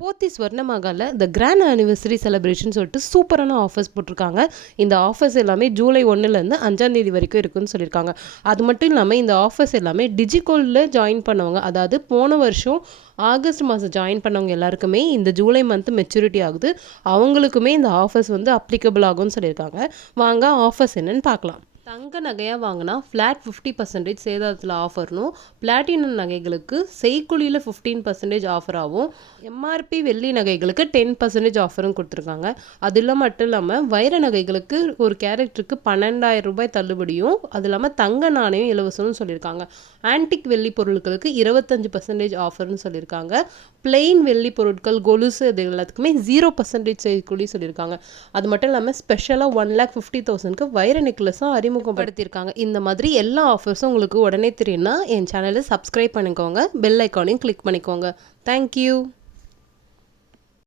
போத்தி ஸ்வர்ணமஹால்ல த grand anniversary celebration சொல்லிட்டு சூப்பரான offers போட்டிருக்காங்க. இந்த ஆஃபர்ஸ் எல்லாமே ஜூலை 1லேருந்து 5ஆம் தேதி வரைக்கும் இருக்குன்னு சொல்லியிருக்காங்க. அது மட்டும் இல்லாமல் இந்த ஆஃபர்ஸ் எல்லாமே டிஜிகோல்டில் ஜாயின் பண்ணவங்க, அதாவது போன வருஷம் ஆகஸ்ட் மாதம் ஜாயின் பண்ணவங்க எல்லாருக்குமே இந்த ஜூலை மந்த் மெச்சூரிட்டி ஆகுது. அவங்களுக்குமே இந்த ஆஃபர்ஸ் வந்து அப்ளிகபிள் ஆகும்னு சொல்லியிருக்காங்க. வாங்க ஆஃபர்ஸ் என்னன்னு பார்க்கலாம். தங்க நகையாக வாங்கினா ஃப்ளாட் 50% சேதாரத்தில் ஆஃபர்னும், பிளாட்டினம் நகைகளுக்கு செய்கூலியில் 15% ஆஃபராகவும், எம்ஆர்பி வெள்ளி நகைகளுக்கு 10% ஆஃபரும் கொடுத்துருக்காங்க. அது மட்டும் இல்லாமல் வைர நகைகளுக்கு ஒரு கேரக்டருக்கு 12,000 ரூபாய் தள்ளுபடியும், அது இல்லாமல் தங்க நாணயம் இலவசம்னு சொல்லியிருக்காங்க. ஆன்டிக் வெள்ளி பொருட்களுக்கு 25% ஆஃபர்னு சொல்லியிருக்காங்க. பிளெயின் வெள்ளி பொருட்கள், கொலுசு இது எல்லாத்துக்குமே 0% செய்கூலி சொல்லியிருக்காங்க. அது மட்டும் இல்லாமல் ஸ்பெஷலாக 1,50,000க்கு வைர நெக்லஸும் அறிமுகப்படுத்தியிருக்காங்க. இந்த மாதிரி எல்லா ஆஃபர்ஸும் உங்களுக்கு உடனே தெரியும்னா என் சேனலை சப்ஸ்கிரைப் பண்ணிக்கோங்க, பெல் ஐக்கானையும் கிளிக் பண்ணிக்கோங்க. தேங்க்யூ.